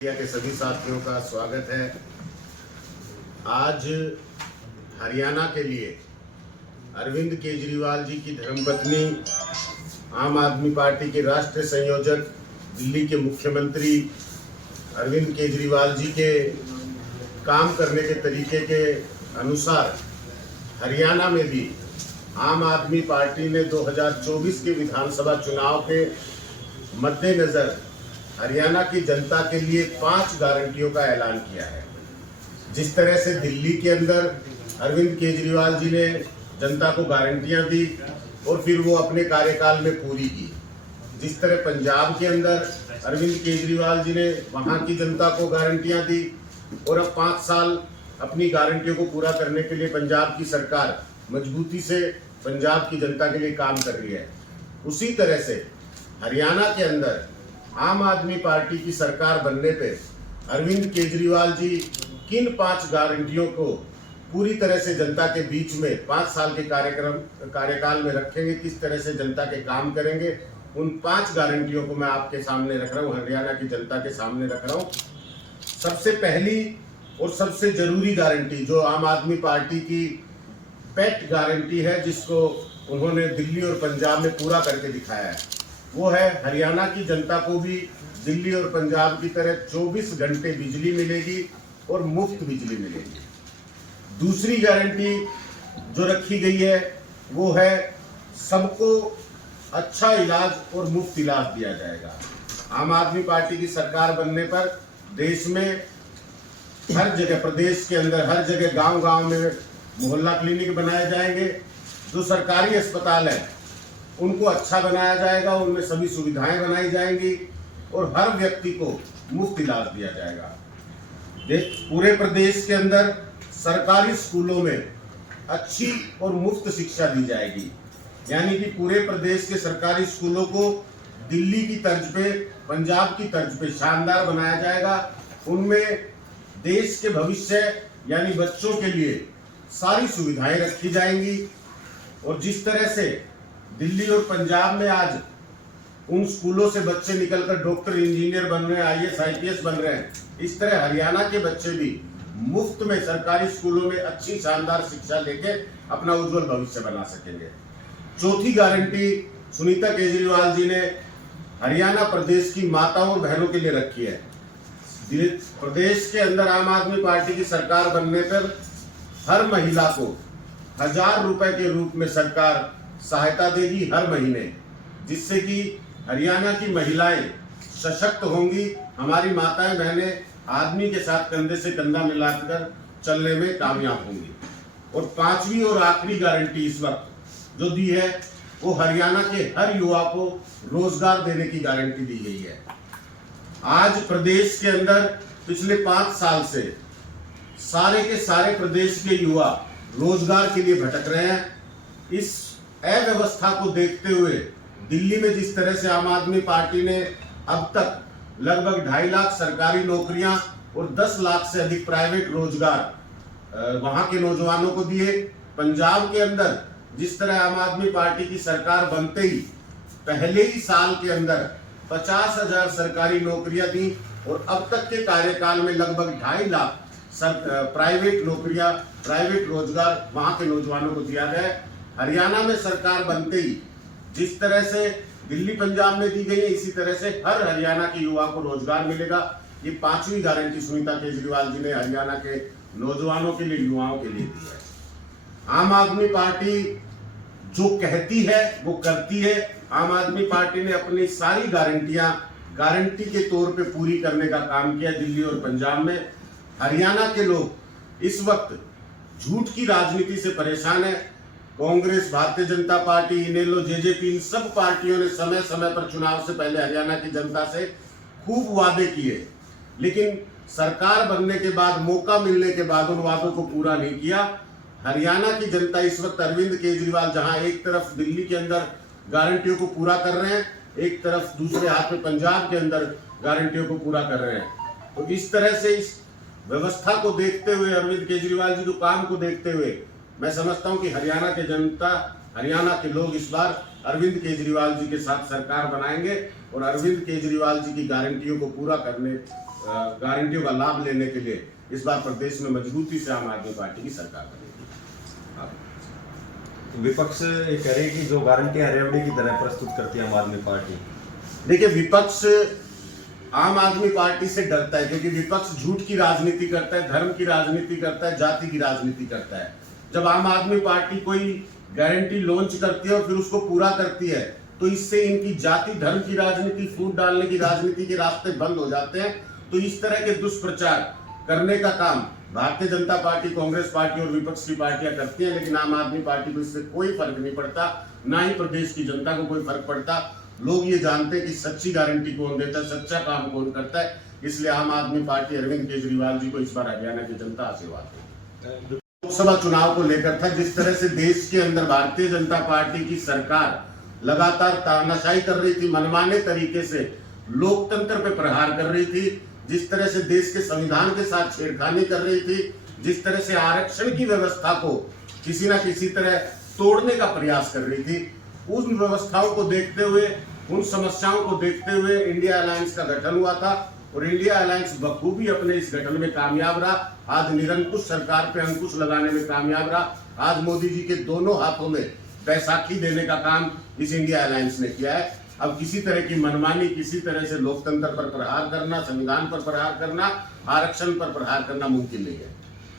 के सभी साथियों का स्वागत है। आज हरियाणा के लिए अरविंद केजरीवाल जी की धर्मपत्नी, आम आदमी पार्टी के राष्ट्रीय संयोजक, दिल्ली के मुख्यमंत्री अरविंद केजरीवाल जी के काम करने के तरीके के अनुसार हरियाणा में भी आम आदमी पार्टी ने 2024 के विधानसभा चुनाव के मद्देनजर हरियाणा की जनता के लिए 5 गारंटियों का ऐलान किया है। जिस तरह से दिल्ली के अंदर अरविंद केजरीवाल जी ने जनता को गारंटियां दी और फिर वो अपने कार्यकाल में पूरी की, जिस तरह पंजाब के अंदर अरविंद केजरीवाल जी ने वहां की जनता को गारंटियां दी और अब 5 साल अपनी गारंटियों को पूरा करने के लिए पंजाब की सरकार मजबूती से पंजाब की जनता के लिए काम कर रही है, उसी तरह से हरियाणा के अंदर आम आदमी पार्टी की सरकार बनने पे अरविंद केजरीवाल जी किन 5 गारंटियों को पूरी तरह से जनता के बीच में 5 साल के कार्यकाल में रखेंगे, किस तरह से जनता के काम करेंगे, उन 5 गारंटियों को मैं आपके सामने रख रहा हूँ, हरियाणा की जनता के सामने रख रहा हूँ। सबसे पहली और सबसे जरूरी गारंटी जो आम आदमी पार्टी की पेट गारंटी है, जिसको उन्होंने दिल्ली और पंजाब में पूरा करके दिखाया है, वो है हरियाणा की जनता को भी दिल्ली और पंजाब की तरह 24 घंटे बिजली मिलेगी और मुफ्त बिजली मिलेगी। दूसरी गारंटी जो रखी गई है वो है सबको अच्छा इलाज और मुफ्त इलाज दिया जाएगा। आम आदमी पार्टी की सरकार बनने पर देश में हर जगह, प्रदेश के अंदर हर जगह गांव-गांव में मोहल्ला क्लिनिक बनाए जाएंगे। जो सरकारी अस्पताल है उनको अच्छा बनाया जाएगा, उनमें सभी सुविधाएं बनाई जाएंगी और हर व्यक्ति को मुफ्त इलाज दिया जाएगा। पूरे प्रदेश के अंदर सरकारी स्कूलों में अच्छी और मुफ्त शिक्षा दी जाएगी, यानी कि पूरे प्रदेश के सरकारी स्कूलों को दिल्ली की तर्ज पे, पंजाब की तर्ज पे शानदार बनाया जाएगा। उनमें देश के भविष्य यानी बच्चों के लिए सारी सुविधाएं रखी जाएंगी। और जिस तरह से दिल्ली और पंजाब में आज उन स्कूलों से बच्चे निकलकर डॉक्टर, इंजीनियर बन रहे हैं, IAS IPS बन रहे हैं, इस तरह हरियाणा के बच्चे भी मुफ्त में सरकारी स्कूलों में अच्छी शानदार शिक्षा लेके अपना उज्जवल भविष्य बना सकेंगे। चौथी गारंटी सुनीता केजरीवाल जी ने हरियाणा प्रदेश की माताओं और बहनों के लिए रखी है। प्रदेश के अंदर आम आदमी पार्टी की सरकार बनने पर हर महिला को 1000 रुपए के रूप में सरकार सहायता देगी हर महीने, जिससे कि हरियाणा की महिलाएं सशक्त होंगी, हमारी माताएं बहनें आदमी के साथ कंधे से कंधा मिलाकर चलने में कामयाब होंगी। और 5वीं और आखिरी गारंटी इस वक्त जो दी है वो हरियाणा के हर युवा को रोजगार देने की गारंटी दी गई है। आज प्रदेश के अंदर पिछले 5 साल से सारे के सारे प्रदेश के युवा रोजगार के लिए भटक रहे हैं। इस अव्यवस्था को देखते हुए दिल्ली में जिस तरह से आम आदमी पार्टी ने अब तक लगभग 2.5 लाख सरकारी नौकरियां और 10 लाख से अधिक प्राइवेट रोजगार वहां के नौजवानों को दिए, पंजाब के अंदर जिस तरह आम आदमी पार्टी की सरकार बनते ही पहले ही साल के अंदर 50,000 सरकारी नौकरियां दी और अब तक के कार्यकाल में लगभग 2.5 लाख प्राइवेट नौकरियां, प्राइवेट रोजगार वहां के नौजवानों को दिया गया। हरियाणा में सरकार बनते ही जिस तरह से दिल्ली पंजाब में दी गई है, इसी तरह से हर हरियाणा के युवा को रोजगार मिलेगा। ये 5वीं गारंटी सुनीता केजरीवाल जी ने हरियाणा के नौजवानों के लिए, युवाओं के लिए दी है। आम आदमी पार्टी जो कहती है वो करती है। आम आदमी पार्टी ने अपनी सारी गारंटियां गारंटी के तौर पे पूरी करने का काम किया दिल्ली और पंजाब में। हरियाणा के लोग इस वक्त झूठ की राजनीति से परेशान है। कांग्रेस, भारतीय जनता पार्टी, इनेलो, जेजेपी, इन सब पार्टियों ने समय समय पर चुनाव से पहले हरियाणा की जनता से खूब वादे किए, लेकिन सरकार बनने के बाद, मौका मिलने के बाद उन वादों को पूरा नहीं किया। हरियाणा की जनता इस वक्त अरविंद केजरीवाल जहां एक तरफ दिल्ली के अंदर गारंटियों को पूरा कर रहे हैं, एक तरफ दूसरे हाथ में पंजाब के अंदर गारंटियों को पूरा कर रहे हैं। तो इस तरह से इस व्यवस्था को देखते हुए, अरविंद केजरीवाल जी के काम को देखते हुए मैं समझता हूं कि हरियाणा के जनता, हरियाणा के लोग इस बार अरविंद केजरीवाल जी के साथ सरकार बनाएंगे और अरविंद केजरीवाल जी की गारंटियों को पूरा करने गारंटियों का लाभ लेने के लिए इस बार प्रदेश में मजबूती से आम आदमी पार्टी की सरकार बनेगी। विपक्ष ये कह रही कि जो गारंटी रेवड़ी की तरह प्रस्तुत करती है आम आदमी पार्टी। देखिए, विपक्ष आम आदमी पार्टी से डरता है क्योंकि विपक्ष झूठ की राजनीति करता है, धर्म की राजनीति करता है, जाति की राजनीति करता है। जब आम आदमी पार्टी कोई गारंटी लॉन्च करती है और फिर उसको पूरा करती है तो इससे इनकी जाति धर्म की राजनीति, फूट डालने की राजनीति के रास्ते बंद हो जाते हैं। तो इस तरह के दुष्प्रचार करने का काम भारतीय जनता पार्टी, कांग्रेस पार्टी और विपक्ष की पार्टियां करती हैं, लेकिन आम आदमी पार्टी को इससे कोई फर्क नहीं पड़ता, ना ही प्रदेश की जनता को कोई फर्क पड़ता। लोग ये जानते हैं कि सच्ची गारंटी कौन देता है, सच्चा काम कौन करता है। इसलिए आम आदमी पार्टी अरविंद केजरीवाल जी को इस बार हरियाणा की जनता आशीर्वाद देगी। लोकसभा चुनाव को लेकर था, जिस तरह से देश के अंदर भारतीय जनता पार्टी की सरकार लगातार तानाशाही कर रही थी, मनमाने तरीके से लोकतंत्र पे प्रहार कर रही थी, जिस तरह से देश के संविधान के साथ छेड़खानी कर रही थी, जिस तरह से आरक्षण की व्यवस्था को किसी न किसी तरह तोड़ने का प्रयास कर रही थी, उन व्यवस्थाओं को देखते हुए, उन समस्याओं को देखते हुए इंडिया अलायंस का गठन हुआ था और इंडिया अलायंस बखूबी अपने इस गठन में कामयाब रहा। आज निरंकुश सरकार पे अंकुश लगाने में कामयाब रहा। आज मोदी जी के दोनों हाथों में बैसाखी देने का काम इस इंडिया अलायंस ने किया है। अब किसी तरह की मनमानी, किसी तरह से लोकतंत्र पर प्रहार करना, संविधान पर प्रहार करना, आरक्षण पर प्रहार करना मुमकिन नहीं है।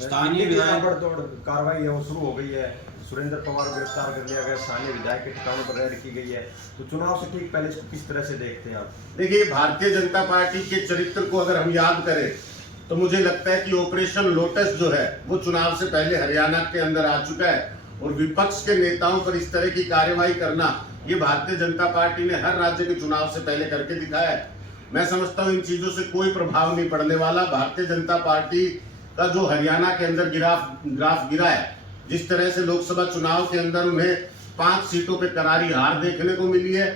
स्थानीय विधायक ताबड़तोड़ कार्रवाई है वो शुरू हो गई है। सुरेंद्र पवार को गिरफ्तार कर लिया गया, स्थानीय विधायक के ठिकानों पर रेड की गई है। तो चुनाव से ठीक पहले इसको किस तरह से देखते हैं आप? देखिए, भारतीय जनता पार्टी के चरित्र को अगर हम याद करें तो मुझे लगता है कि ऑपरेशन लोटस जो है वो चुनाव से पहले हरियाणा के अंदर आ चुका है और विपक्ष के नेताओं पर इस तरह की कार्रवाई करना ये भारतीय जनता पार्टी ने हर राज्य के चुनाव से पहले करके दिखाया है। मैं समझता हूं इन चीजों से कोई प्रभाव नहीं पड़ने वाला। भारतीय जनता पार्टी का जो हरियाणा के अंदर ग्राफ गिरा है, जिस तरह से लोकसभा चुनाव के अंदर उन्हें 5 सीटों पे करारी हार देखने को मिली है,